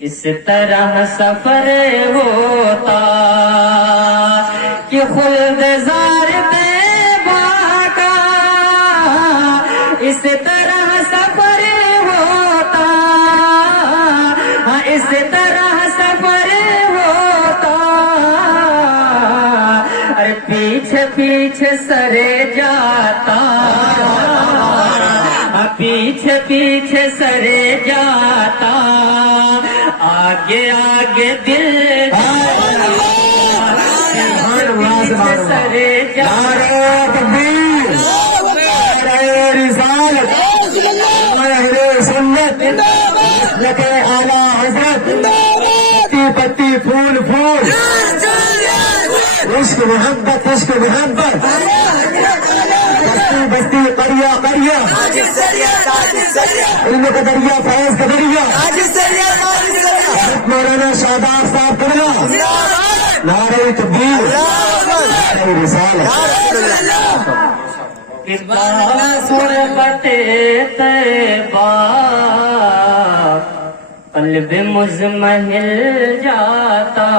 اس طرح سفر ہوتا کہ خلد زار طیبہ کا، اس طرح سفر ہوتا، ہاں اس طرح سفر ہوتا، ارے پیچھے پیچھے سرے جاتا، پیچھے پیچھے سرے جاتا، آگے آگے دل پیچھے سرے جاتا، لگے اعلیٰ حضرت پتی پتی پھول پھول، عشق محبت عشق محبت، بستی بستی قریا قریا، علم کا دریا فیض کا دریا، مولانا شاداب صاحب کرنا، نعرہ تکبیر، نعرہ رسالت، غربت طیبہ قلب مزمحل جاتا.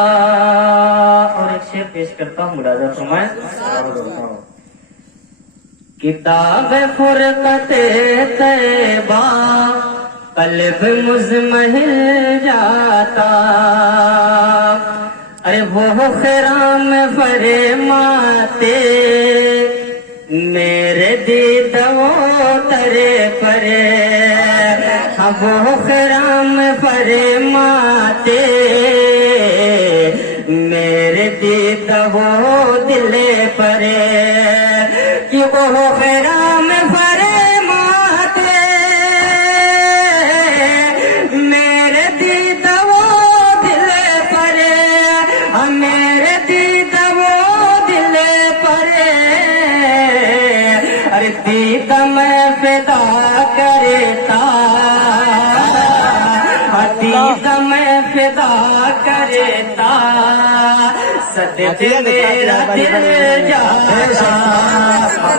اور ایک شعر پیش کرتا ہوں، ملاحظہ فرمائیں. کتاب فرقت طیبہ قلب مزمحل جاتا، ارے وہ خرام فرماتے میرے دید و ترے پرے، ہاں وہ خرام فرماتے میرے دید و دل پرے، کہ وہ خرام فرماتے میرے دید و دل پرے، ہاں میرے دید و دل پرے، ارے دید میں فدا کرتا، دید میں فدا کرتا، صدقے میرا دل جاتا،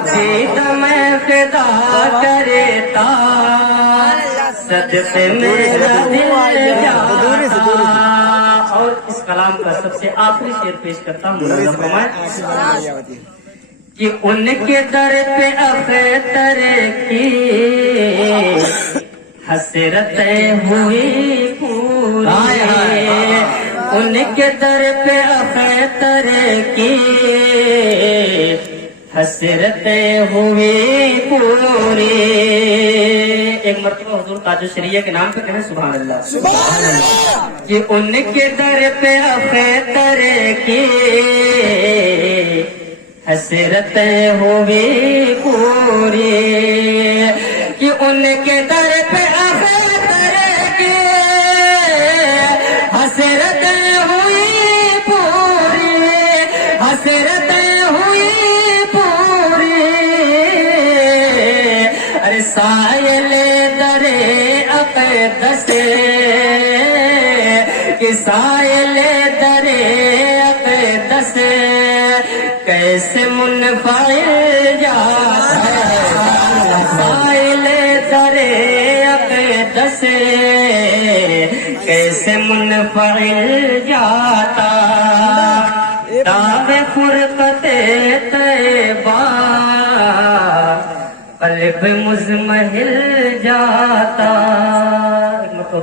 دید میں فدا کرتا، صدقے میرا دل جاتا. اور اس کلام کا سب سے آخری شعر پیش کرتا ہوں، کہ ان کے در پہ اختر کی حسرتیں ہوئی پوری، ان کے در پہ اختر کی حسرتیں ہوئی پوری. ایک مرتبہ حضور تاج شریعہ کے نام پہ کہیں سبحان اللہ، سبحان اللہ. کہ ان کے در پہ اختر کی حسرتیں ہوئی پوری، کہ ان کے در پہ اختر کی حسرتیں ہوئی پوری، حسرتیں ہوئی پوری، ارے سائل در اقدس، کہ سائل در اقدس کیسے منفعل جاتا ہے، سائل در اقدس کیسے منفعل جاتا، تاب فرقت طیبہ قلب مزمحل جاتا.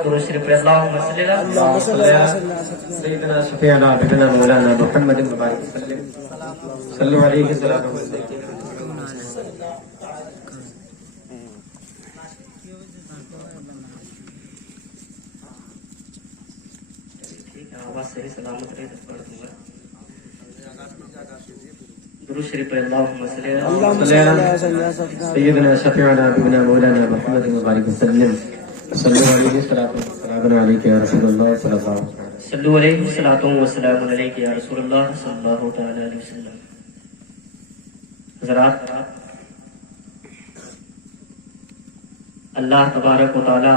درود شریف پڑھ اللہم صلی اللہ علیہ سیدنا شفیعنا حبیبنا مولانا محمد مبارک وسلم، صلو علیہ وسلم. صحیح سلامت رہے تو پڑھ دوں گا. درود شریف پڑھ اللہم صلی اللہ سیدنا شفیعنا حبیبنا مولانا محمد مبارک وسلم، صلو علیہ وسلم علیک یا رسول اللہ صلی اللہ علیہ وسلم. صلو علیہ الصلوۃ والسلام علیک یا رسول اللہ صلی اللہ تعالی علیہ وسلم. حضرات، اللہ تبارک و تعالی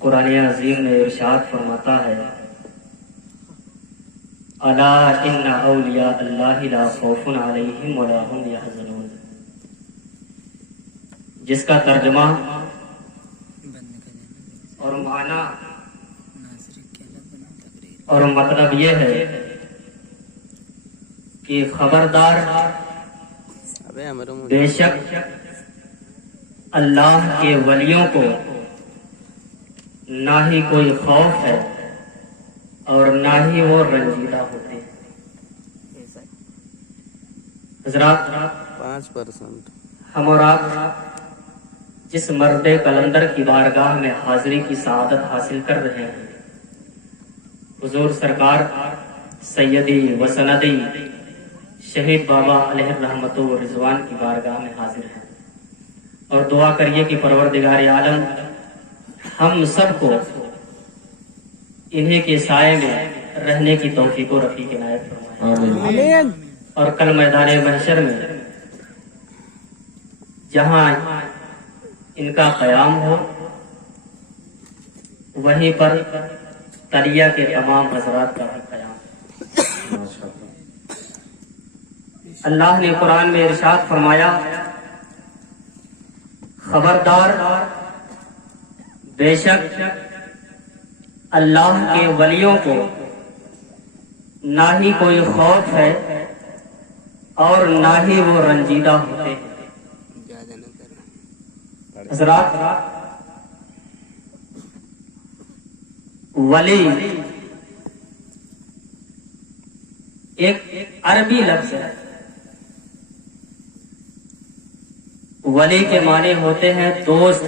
قرآن عظیم میں ارشاد فرماتا ہے، الا ان اولیاء اللہ لا خوف علیہم ولا هم یحزنون، جس کا ترجمہ اور معنی اور مطلب یہ ہے کہ خبردار، بے شک اللہ کے ولیوں کو نہ ہی کوئی خوف ہے اور نہ ہی وہ رنجیدہ ہوتے ہیں۔ حضرات، 5% ہم اور آپ جس مرد کلندر کی بارگاہ میں حاضری کی سعادت حاصل کر رہے ہیں، حضور سرکار سیدی و سندی شہید بابا علیہ الرحمت و رضوان کی بارگاہ میں حاضر ہیں، اور دعا کریے کہ پروردگار عالم ہم سب کو انہی کے سائے میں رہنے کی توفیق و رفیق عنایت فرمائے، آمین اور کل میدان محشر میں جہاں ان کا قیام ہو وہیں پر تلیہ کے تمام حضرات کا بھی قیام۔ اللہ نے قرآن میں ارشاد فرمایا، خبردار، بے شک اللہ کے ولیوں کو نہ ہی کوئی خوف ہے اور نہ ہی وہ رنجیدہ ہوتے ہیں۔ حضرات، ولی ایک عربی لفظ ہے۔ ولی کے معنی ہوتے ہیں دوست،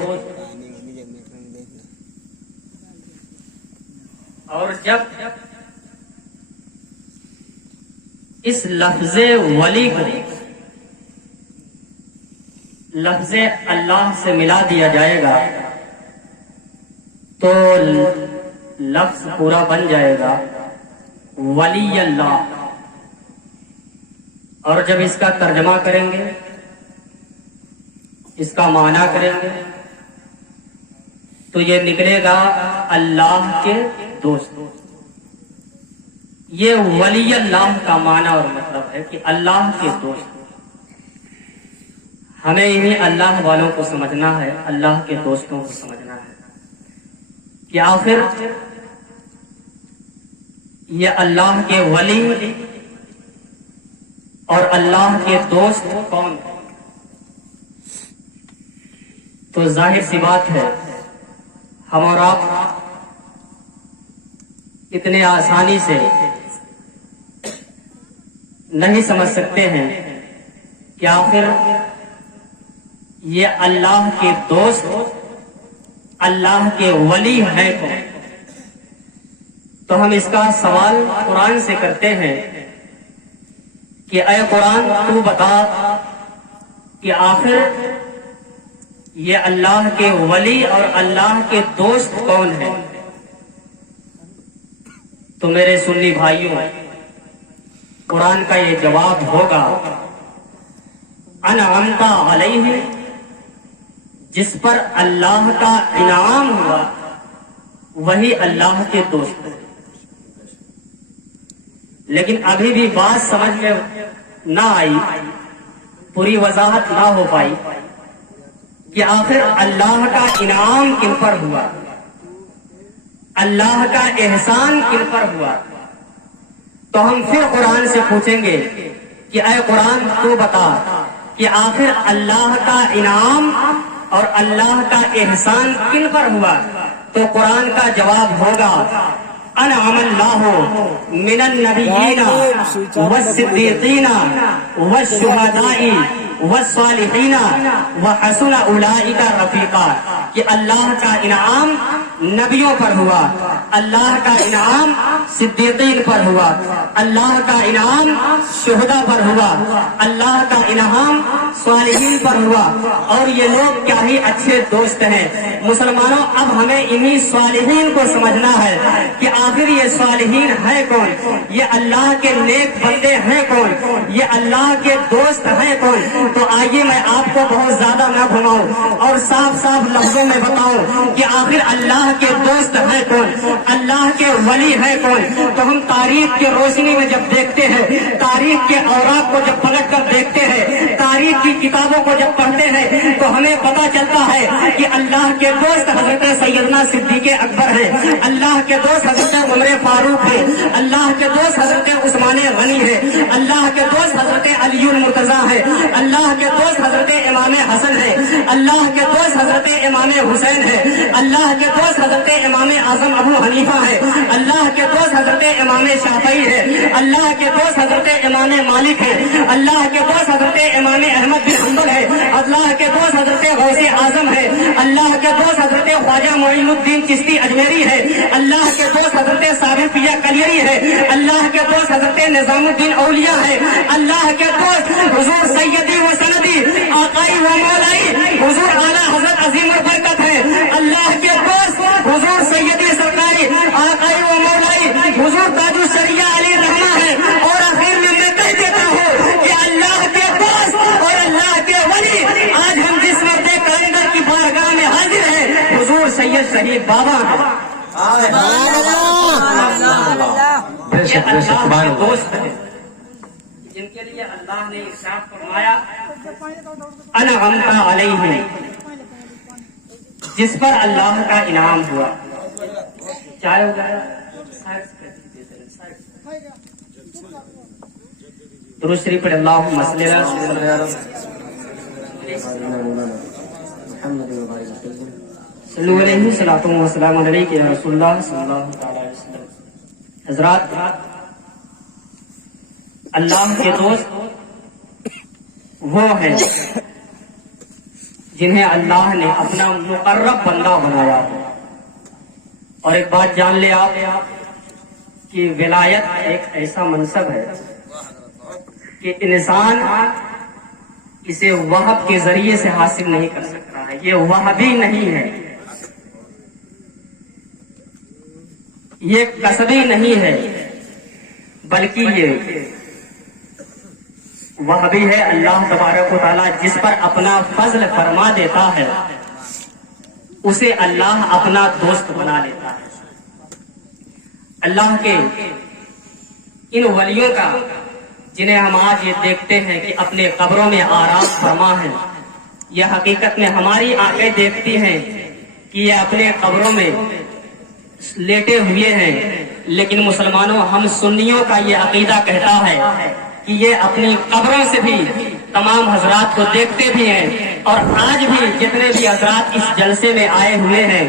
اور جب اس لفظ ولی کو لفظ اللہ سے ملا دیا جائے گا تو لفظ پورا بن جائے گا ولی اللہ، اور جب اس کا ترجمہ کریں گے، اس کا معنی کریں گے، تو یہ نکلے گا اللہ کے دوست۔ یہ ولی اللہ کا معنی اور مطلب ہے کہ اللہ کے دوست۔ ہمیں انہیں اللہ والوں کو سمجھنا ہے، اللہ کے دوستوں کو سمجھنا ہے کہ آخر یہ اللہ کے ولی اور اللہ کے دوست کون ہیں؟ تو ظاہر سی بات ہے، ہم اور آپ اتنے آسانی سے نہیں سمجھ سکتے ہیں کہ آخر یہ اللہ کے دوست، اللہ کے ولی ہے کون؟ تو ہم اس کا سوال قرآن سے کرتے ہیں کہ اے قرآن، تو بتا کہ آخر یہ اللہ کے ولی اور اللہ کے دوست کون ہیں؟ تو میرے سنی بھائیوں، قرآن کا یہ جواب ہوگا، انعمت علیہ، جس پر اللہ کا انعام ہوا وہی اللہ کے دوست ہیں۔ لیکن ابھی بھی بات سمجھ میں نہ آئی، پوری وضاحت نہ ہو پائی کہ آخر اللہ کا انعام کن پر ہوا، اللہ کا احسان کن پر ہوا۔ تو ہم پھر قرآن سے پوچھیں گے کہ اے قرآن، تو بتا کہ آخر اللہ کا انعام اور اللہ کا احسان کن پر ہوا؟ تو قرآن کا جواب ہوگا، انعم اللہ من النبیین والصدیقین والشہداء والصالحین وحسن اولئک رفیقا، کہ اللہ کا انعام نبیوں پر ہوا، اللہ کا انعام صدیقین پر ہوا، اللہ کا انعام شہداء پر ہوا، اللہ کا انعام صالحین پر ہوا۔ اور یہ لوگ کیا ہی اچھے دوست ہیں۔ مسلمانوں، اب ہمیں انہی صالحین کو سمجھنا ہے کہ آخر یہ صالحین ہے کون، یہ اللہ کے نیک بندے ہیں کون، یہ اللہ کے دوست ہیں کون۔ تو آئیے میں آپ کو بہت زیادہ نہ گھماؤں اور صاف صاف لفظوں میں بتاؤں کہ آخر اللہ کے دوست ہے کون، اللہ کے ولی ہے کون۔ تو ہم تاریخ کی روشنی میں جب دیکھتے ہیں، تاریخ کے اوراق کو جب پلٹ کر دیکھتے ہیں، تاریخ تاریخ کی کتابوں کو جب پڑھتے ہیں تو ہمیں پتہ چلتا ہے کہ اللہ کے دوست حضرت سیدنا صدیق اکبر ہیں، اللہ کے دوست حضرت عمر فاروق ہیں، اللہ کے دوست حضرت عثمان غنی ہے، اللہ کے دوست حضرت علی المرتضیٰ ہے، اللہ کے دوست حضرت امام حسن ہے، اللہ کے دوست حضرت امام حسین ہے، اللہ کے دوست حضرت امام اعظم ابو حنیفہ ہے، اللہ کے دوست حضرت امام شافعی ہے، اللہ کے دوست حضرت امام مالک ہے، اللہ کے دوست حضرت امام احمد بن حنبل ہے، اللہ کے دوست حضرت غوث اعظم ہے، اللہ کے دوست حضرت خواجہ معین الدین چشتی اجمیری ہے، اللہ کے دوست حضرت صابر پیا کلیری ہے، اللہ کے دوست حضرت نظام الدین اولیاء ہے، اللہ کے دوست حضور سیدی و سندی آقائی و مولائی حضور اعلیٰ حضرت عظیم البرکت ہے، اللہ کے دوست حضور سیدی سرکاری آقائی و مولائی حضور تاج الشریعہ علی رحمہ ہے، اور آخر میں کہہ دیتا ہوں کہ اللہ کے دوست اور اللہ کے ولی آج ہم جس مرد کلندر کی بارگاہ میں حاضر ہیں حضور سید شہید بابا ہیں، یہ اللہ کے دوست ہیں جن کے لیے اللہ نے ارشاد فرمایا انعمت علیہم، جس پر اللہ کا انعام ہوا. چائے ہو گیا درود شریف پڑھ اللہم صلی علیہ الصلوۃ والسلام علیک یا رسول اللہ صلی اللہ تعالی علیہ وسلم. حضرات، اللہ کے دوست وہ ہیں جنہیں اللہ نے اپنا مقرب بندہ بنایا ہے. اور ایک بات جان لے آپ کہ ولایت ایک ایسا منصب ہے کہ انسان اسے وہب کے ذریعے سے حاصل نہیں کر سکتا ہے. یہ وہبی نہیں ہے، یہ کسبی نہیں ہے، بلکہ یہ وہبی ہے. اللہ تبارک و تعالیٰ جس پر اپنا فضل فرما دیتا ہے اسے اللہ اپنا دوست بنا لیتا ہے. اللہ کے ان ولیوں کا جنہیں ہم آج یہ دیکھتے ہیں کہ اپنے قبروں میں آرام فرما ہے، یہ حقیقت میں ہماری آنکھیں دیکھتی ہیں کہ یہ اپنے قبروں میں لیٹے ہوئے ہیں، لیکن مسلمانوں ہم سنیوں کا یہ عقیدہ کہتا ہے کہ یہ اپنی قبروں سے بھی تمام حضرات کو دیکھتے بھی ہیں، اور آج بھی جتنے بھی حضرات اس جلسے میں آئے ہوئے ہیں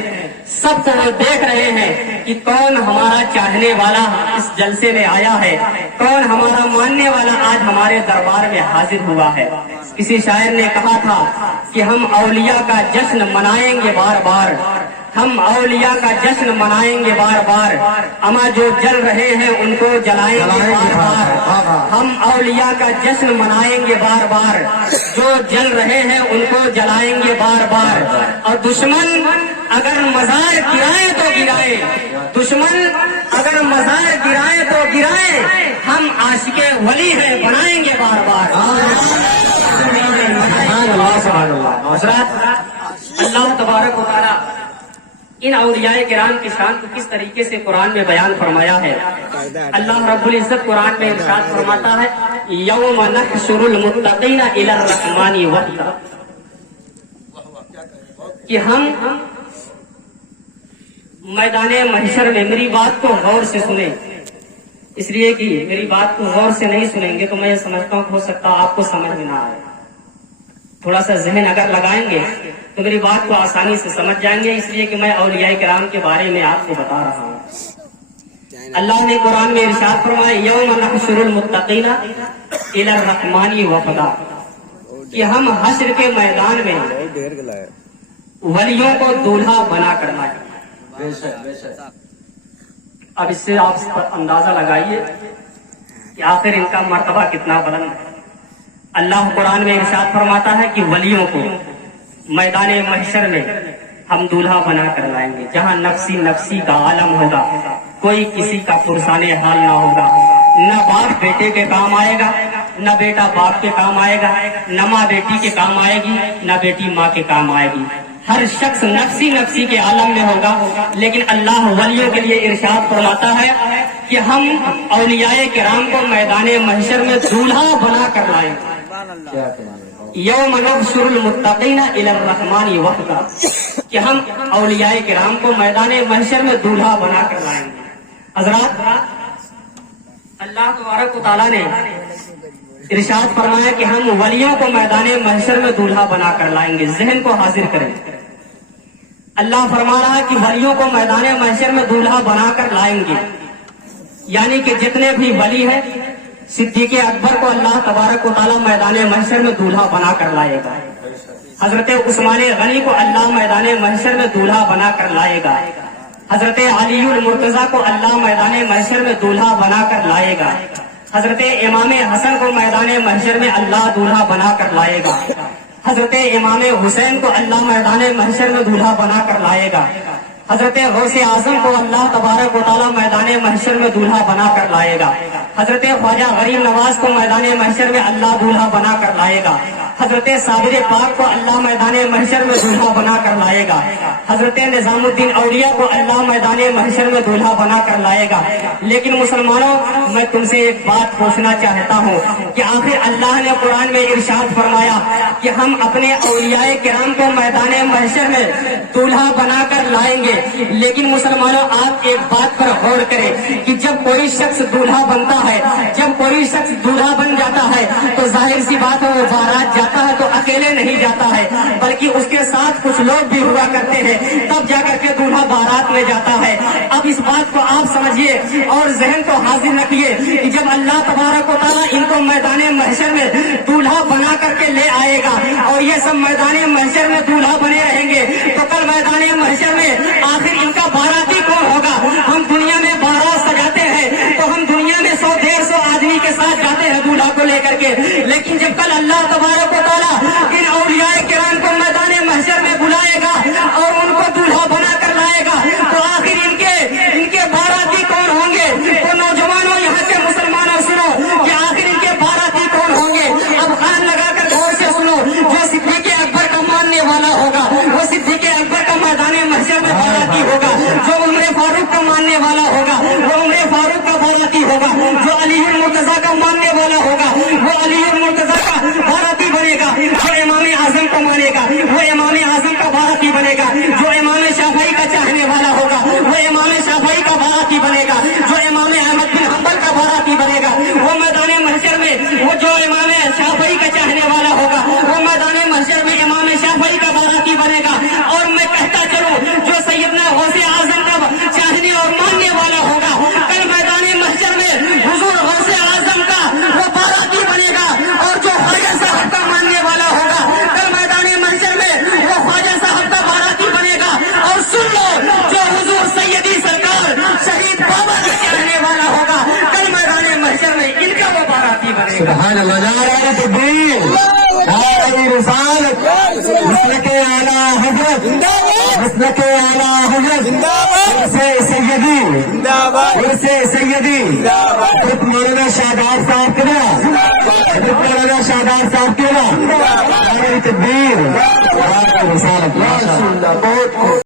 سب کو وہ دیکھ رہے ہیں کہ کون ہمارا چاہنے والا اس جلسے میں آیا ہے، کون ہمارا ماننے والا آج ہمارے دربار میں حاضر ہوا ہے. کسی شاعر نے کہا تھا کہ ہم اولیاء کا جشن منائیں گے بار بار، ہم اولیاء کا جشن منائیں گے بار بار، اما جو جل رہے ہیں ان کو جلائیں گے بار بار. ہم اولیاء کا جشن منائیں گے بار بار، جو جل رہے ہیں ان کو جلائیں گے بار بار. اور دشمن اگر مزار گرائے تو گرائے، دشمن اگر مزار گرائے تو گرائے، ہم عاشق ولی ہیں بنائیں گے بار بار. اللہ تبارک و تعالیٰ ان اولیاء کرام کی شان کو کس طریقے سے قرآن میں بیان فرمایا ہے. اللہ رب العزت قرآن میں ارشاد فرماتا ہے یوم نحشر المتقین الی الرحمن وفدا، کہ ہم میدان محشر میں، میری بات کو غور سے سنیں، اس لیے کہ میری بات کو غور سے نہیں سنیں گے تو میں سمجھتا ہوں کہ ہو سکتا آپ کو سمجھ میں نہ آئے. تھوڑا سا ذہن اگر لگائیں گے تو میری بات کو آسانی سے سمجھ جائیں گے، اس لیے کہ میں اولیاء کرام کے بارے میں آپ کو بتا رہا ہوں. اللہ نے قرآن میں ارشاد فرمایا یوم نحشر المتقین الی الرحمن وفدا، کہ ہم حشر کے میدان میں ولیوں کو دولہا بنا کر لائیں گے. اب اس سے آپ اندازہ لگائیے کہ آخر ان کا مرتبہ کتنا بلند ہے. اللہ قرآن میں ارشاد فرماتا ہے کہ ولیوں کو میدان محشر میں ہم دولہا بنا کر لائیں گے، جہاں نفسی نفسی کا عالم ہوگا، کوئی کسی کا پرسان حال نہ ہوگا، نہ باپ بیٹے کے کام آئے گا، نہ بیٹا باپ کے کام آئے گا، نہ ماں بیٹی کے کام آئے گی، نہ بیٹی ماں کے کام آئے گی. ہر شخص نفسی نفسی کے عالم میں ہوگا. لیکن اللہ ولیوں کے لیے ارشاد فرماتا ہے کہ ہم اولیاء کرام کو میدان محشر میں دولہا بنا کر لائیں. یوم نحشر المتقین الی الرحمن وفدا کہ ہم اولیاء کرام کو میدان محشر میں دولہا بنا کر لائیں گے. حضرات اللہ تبارک و تعالیٰ نے ارشاد فرمایا کہ ہم ولیوں کو میدان محشر میں دولہا بنا کر لائیں گے. ذہن کو حاضر کریں. اللہ فرما رہا ہے کہ ولیوں کو میدان محشر میں دولہا بنا کر لائیں گے، یعنی کہ جتنے بھی ولی ہیں صدیق اکبر کو اللہ تبارک و تعالیٰ میدان محشر میں دولہا بنا کر لائے گا. حضرت عثمان غنی کو اللہ میدان محشر میں دولہا بنا کر لائے گا. حضرت علی المرتضیٰ کو اللہ میدان محشر میں دولہا بنا کر لائے گا. حضرت امام حسن کو میدان محشر میں اللہ دولہا بنا کر لائے گا. حضرت امام حسین کو اللہ میدان محشر میں دولہا بنا کر لائے گا. حضرت غوث اعظم کو اللہ تبارک و تعالیٰ میدان محشر میں دولہا بنا کر لائے گا. حضرت خواجہ غریب نواز کو میدان محشر میں اللہ دولہا بنا کر لائے گا. حضرت صابر پاک کو اللہ میدان محشر میں دولہا بنا کر لائے گا. حضرت نظام الدین اولیاء کو اللہ میدان محشر میں دولہا بنا کر لائے گا. لیکن مسلمانوں، میں تم سے ایک بات پوچھنا چاہتا ہوں کہ آخر اللہ نے قرآن میں ارشاد فرمایا کہ ہم اپنے اولیاء کرام کو میدان محشر میں دولہا بنا کر لائیں گے، لیکن مسلمانوں آپ ایک بات پر غور کریں کہ جب کوئی شخص دولہا بنتا ہے، جب کوئی شخص دولہا بن جاتا ہے تو ظاہر سی بات ہے وہ بارات جاتا ہے تو اکیلے نہیں جاتا ہے، بلکہ اس کے ساتھ کچھ لوگ بھی ہوا کرتے ہیں، تب جا کر کے دولہا بارات میں جاتا ہے. اب اس بات کو آپ سمجھیے اور ذہن کو حاضر رکھیے کہ جب اللہ تبارک و تعالیٰ ان کو میدان محشر میں دولہا بنا کر کے لے آئے گا اور یہ سب میدان محشر میں دولہا بنے رہیں گے، تو کل میدان محشر میں آخر ان کا باراتی کون ہوگا؟ ہم دنیا میں بارات سجاتے ہیں تو ہم دنیا میں 100-150 آدمی کے ساتھ جاتے ہیں دولہا کو لے کر کے، لیکن جب کل اللہ تبارک و تعالیٰ ان اولیاء کرام کو میدان محشر میں بلائے گا اور ان کو دولہا بنا کر لائے گا تو آخر ان کے باراتی کون ہوں گے؟ تو نوجوانوں یہاں سے مسلمانوں سنو کہ آخر ان کے باراتی کون ہوں گے. اب کان لگا کر غور سے سنو. جو صدیق اکبر کا ماننے والا ہوگا وہ صدیق اکبر کا میدان محشر میں باراتی ہوگا. جو عمر فاروق کا ماننے والا ہوگا وہ عمر فاروق کا باراتی ہوگا. جو علی المرتضیٰ کا ماننے والا ہوگا وہ علی المرتضیٰ کا باراتی بنے گا. جو امام اعظم کو مانے گا وہ امام اعظم کا باراتی بنے گا. جو امام شافعی کا چاہنے والا ہوگا وہ امام شافعی کا باراتی بنے گا. جو امام احمد بن حنبل کا باراتی بنے گا وہ میدان محشر میں وہ جو امام شافعی کا چاہنے والا ہوگا وہ میدان محشر میں امام شافعی کا باراتی بنے گا. اور میں کہتا چلوں جو سیدنا غوث اعظم کا چاہنے اور ماننے والا ہوگا کل میدان محشر میں حضور غوث اعظم کا وہ باراتی بنے گا. اور جو خواجہ صاحب کا ماننے والا ہوگا کل میدان محشر میں وہ خواجہ صاحب کا باراتی بنے گا. اور سن لو جو حضور سیدی سرکار شہید بابا کا چاہنے والا ہوگا کل میدان محشر میں ان کا وہ باراتی بنے گا. سبحان اللہ. نعرہ تکبیر، نعرہ رسالت، مسلک اعلیٰ حضرت، مسلک اعلیٰ حضرت، عرص سیدی، عرص سیدی، حضرت مولانا شاداب صاحب کے نام، حضرت مولانا شاداب صاحب کے نام، نعرہ تکبیر، نعرہ رسالت. ماشاء اللہ. بہت